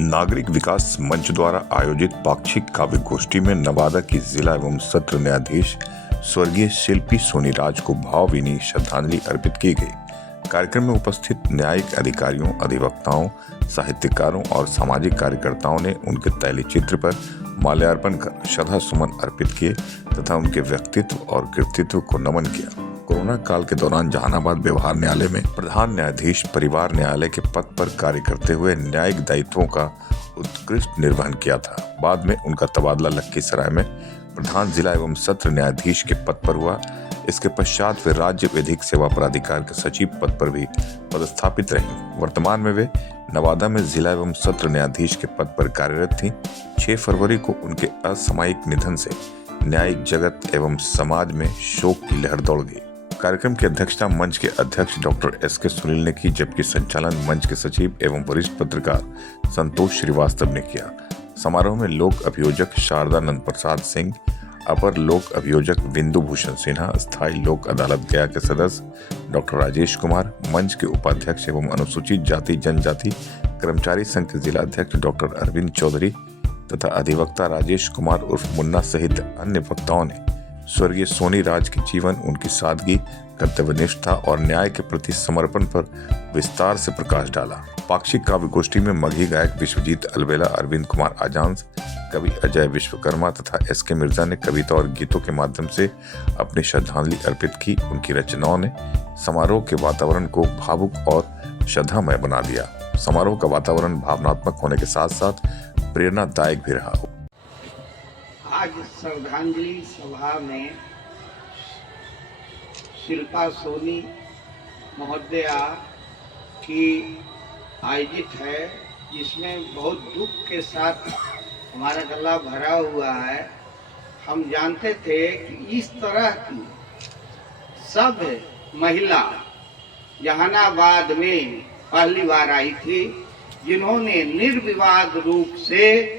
नागरिक विकास मंच द्वारा आयोजित पाक्षिक काव्य गोष्ठी में नवादा की जिला एवं सत्र न्यायाधीश स्वर्गीय शिल्पी सोनीराज को भावभीनी श्रद्धांजलि अर्पित की गई। कार्यक्रम में उपस्थित न्यायिक अधिकारियों, अधिवक्ताओं, साहित्यकारों और सामाजिक कार्यकर्ताओं ने उनके तैलचित्र पर माल्यार्पण कर श्रद्धा सुमन अर्पित किए तथा उनके व्यक्तित्व और कृतित्व को नमन किया। कोरोना काल के दौरान जहानाबाद व्यवहार न्यायालय में प्रधान न्यायाधीश परिवार न्यायालय के पद पर कार्य करते हुए न्यायिक दायित्वों का उत्कृष्ट निर्वहन किया था। बाद में उनका तबादला लखीसराय में प्रधान जिला एवं सत्र न्यायाधीश के पद पर हुआ। इसके पश्चात वे राज्य विधिक सेवा प्राधिकार के सचिव पद पर भी पदस्थापित रहीं। वर्तमान में वे नवादा में जिला एवं सत्र न्यायाधीश के पद पर कार्यरत थीं। 6 फरवरी को उनके असामयिक निधन से न्यायिक जगत एवं समाज में शोक की लहर दौड़ गई। कार्यक्रम की अध्यक्षता मंच के अध्यक्ष डॉक्टर एस.के. सुनील ने की, जबकि संचालन मंच के सचिव एवं वरिष्ठ पत्रकार संतोष श्रीवास्तव ने किया। समारोह में लोक अभियोजक शारदा नंद प्रसाद सिंह, अपर लोक अभियोजक बिंदु भूषण सिन्हा, स्थायी लोक अदालत गया के सदस्य डॉक्टर राजेश कुमार, मंच के उपाध्यक्ष एवं अनुसूचित जाति जनजाति कर्मचारी संघ के जिला अध्यक्ष डॉक्टर अरविंद चौधरी तथा अधिवक्ता राजेश कुमार उर्फ मुन्ना सहित अन्य वक्ताओं ने स्वर्गीय सोनीराज के जीवन, उनकी सादगी, कर्तव्यनिष्ठा और न्याय के प्रति समर्पण पर विस्तार से प्रकाश डाला। पाक्षिक काव्य गोष्ठी में मगही गायक विश्वजीत अलबेला, अरविंद कुमार आजांस, कवि अजय विश्वकर्मा तथा एस.के. मिर्जा ने कविता और गीतों के माध्यम से अपनी श्रद्धांजलि अर्पित की। उनकी रचनाओं ने समारोह के वातावरण को भावुक और श्रद्धामय बना दिया। समारोह का वातावरण भावनात्मक होने के साथ साथ प्रेरणादायक भी रहा। आज श्रद्धांजलि सभा में शिल्पा सोनी महोदया की आयोजित है, जिसमें बहुत दुख के साथ हमारा गला भरा हुआ है। हम जानते थे कि इस तरह की सब महिला जहानाबाद में पहली बार आई थी, जिन्होंने निर्विवाद रूप से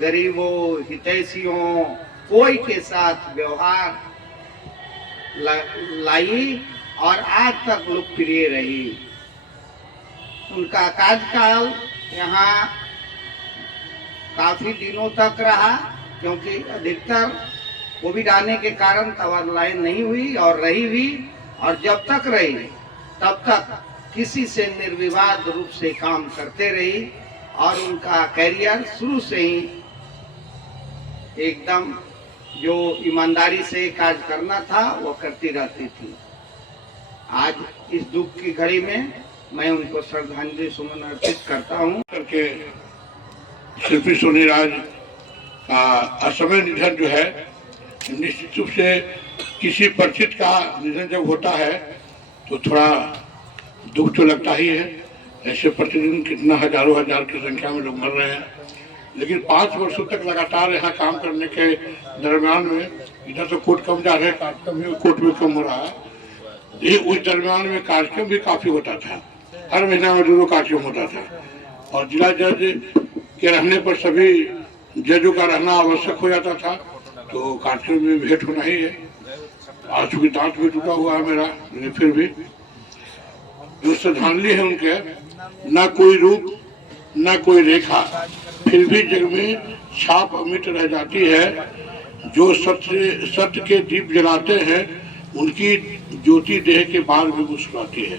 गरीबों, हितैषियों, कोई के साथ व्यवहार लाई और आज तक लोकप्रिय रही। उनका कार्यकाल यहाँ काफी दिनों तक रहा, क्योंकि अधिकतर कोविड आने के कारण तबादलाएं नहीं हुई और रही भी, और जब तक रही तब तक किसी से निर्विवाद रूप से काम करते रही और उनका कैरियर शुरू से ही एकदम जो ईमानदारी से कार्य करना था वो करती रहती थी। आज इस दुख की घड़ी में मैं उनको श्रद्धांजलि सुमन अर्पित करता हूँ। करके शिल्पी सोनीराज का असमय निधन जो है, निश्चित रूप से किसी परिचित का निधन जब होता है तो थोड़ा दुख तो लगता ही है। ऐसे प्रतिदिन कितना हजारों हजार की संख्या में लोग मर रहे हैं, लेकिन 5 वर्षों तक लगातार यहाँ काम करने के दरमियान में इधर तो कोर्ट कम जा रहे हैं, कार्यक्रम भी कोर्ट भी कम हो रहा है। ये उस दरमियान में कार्यक्रम भी काफी होता था, हर महीना में 2 कार्यक्रम होता था और जिला जज के रहने पर सभी जजों का रहना आवश्यक हो जाता था, तो कार्यक्रम में भेंट होना ही है। आज चूंकि दांत भी टूटा हुआ है मेरा, लेकिन फिर भी जो श्रद्धांजलि है उनके, न कोई रूप न कोई रेखा, फिर भी जग में छाप अमिट रह जाती है। जो सत्य के दीप जलाते हैं, उनकी ज्योति देह के बाहर भी मुस्कुराती है।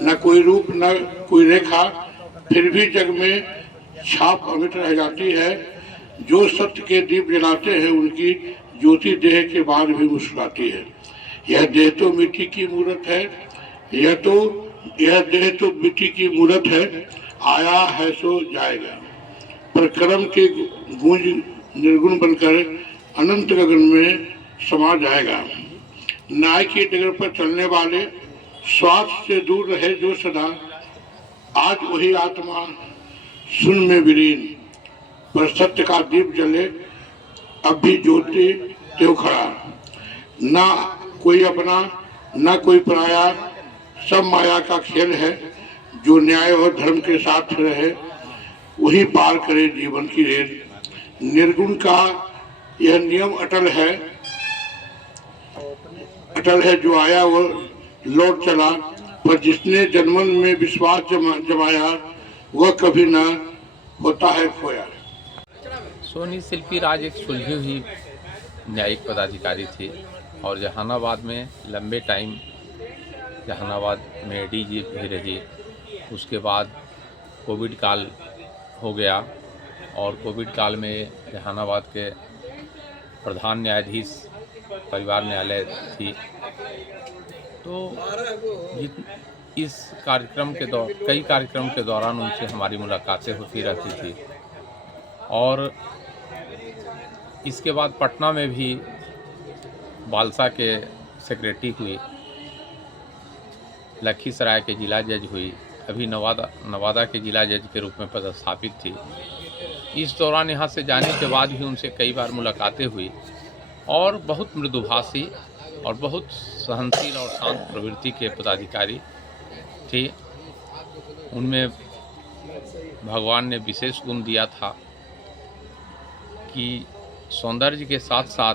न कोई रूप न कोई रेखा, फिर भी जग में छाप अमिट रह जाती है। जो सत्य के दीप जलाते हैं, उनकी ज्योति देह के बाहर भी मुस्कुराती है। यह देह तो मिट्टी की मूर्त है, यह देह तो मिट्टी की मूर्त है, आया है सो जाएगा। पर कर्म के गूंज निर्गुण बनकर अनंत गगन में समा जाएगा। न्याय की डगर पर चलने वाले, स्वार्थ से दूर रहे जो सदा, आज वही आत्मा सुन में विलीन। पर सत्य का दीप जले, अब भी ज्योति त्यों खड़ा। ना कोई अपना ना कोई पराया, सब माया का खेल है। जो न्याय और धर्म के साथ रहे, वही पार करे जीवन की रेल। निर्गुण का यह नियम अटल है जो आया वो लौट चला। पर जिसने जन्मन में विश्वास जमाया, वह कभी न होता है खोया। सोनी शिल्पी राज एक सुलझी हुई न्यायिक पदाधिकारी थी और जहानाबाद में लंबे टाइम जहानाबाद में एडीजी भी रही। उसके बाद कोविड काल हो गया और कोविड काल में जहानाबाद के प्रधान न्यायाधीश परिवार न्यायालय थी। तो इस कार्यक्रम के कई कार्यक्रम के दौरान उनसे हमारी मुलाकातें होती रहती थी और इसके बाद पटना में भी बालसा के सेक्रेटरी हुई, लखीसराय के जिला जज हुई, अभी नवादा के जिला जज के रूप में पदस्थापित थी। इस दौरान यहाँ से जाने के बाद भी उनसे कई बार मुलाकातें हुई और बहुत मृदुभाषी और बहुत सहनशील और शांत प्रवृत्ति के पदाधिकारी थे। उनमें भगवान ने विशेष गुण दिया था कि सौंदर्य के साथ साथ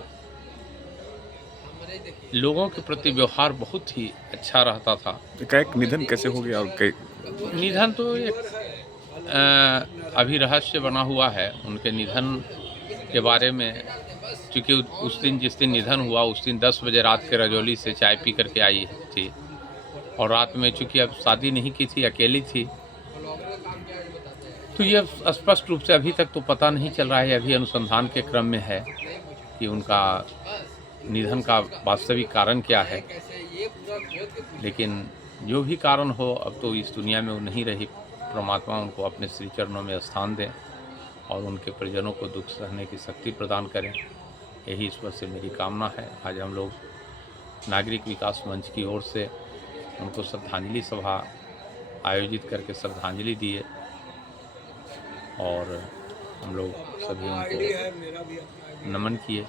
लोगों के प्रति व्यवहार बहुत ही अच्छा रहता था। एक निधन कैसे हो गया और निधन तो एक अभी रहस्य बना हुआ है। उनके निधन के बारे में चूँकि उस दिन जिस दिन निधन हुआ उस दिन 10 बजे रात के रजौली से चाय पी करके आई थी और रात में चूँकि अब शादी नहीं की थी, अकेली थी, तो ये स्पष्ट रूप से अभी तक तो पता नहीं चल रहा है, अभी अनुसंधान के क्रम में है कि उनका निधन का वास्तविक कारण क्या है। लेकिन जो भी कारण हो, अब तो इस दुनिया में वो नहीं रही। परमात्मा उनको अपने श्री चरणों में स्थान दें और उनके परिजनों को दुख सहने की शक्ति प्रदान करें, यही ईश्वर से मेरी कामना है। आज हम लोग नागरिक विकास मंच की ओर से उनको श्रद्धांजलि सभा आयोजित करके श्रद्धांजलि दिए और हम लोग सभी उनको नमन किए।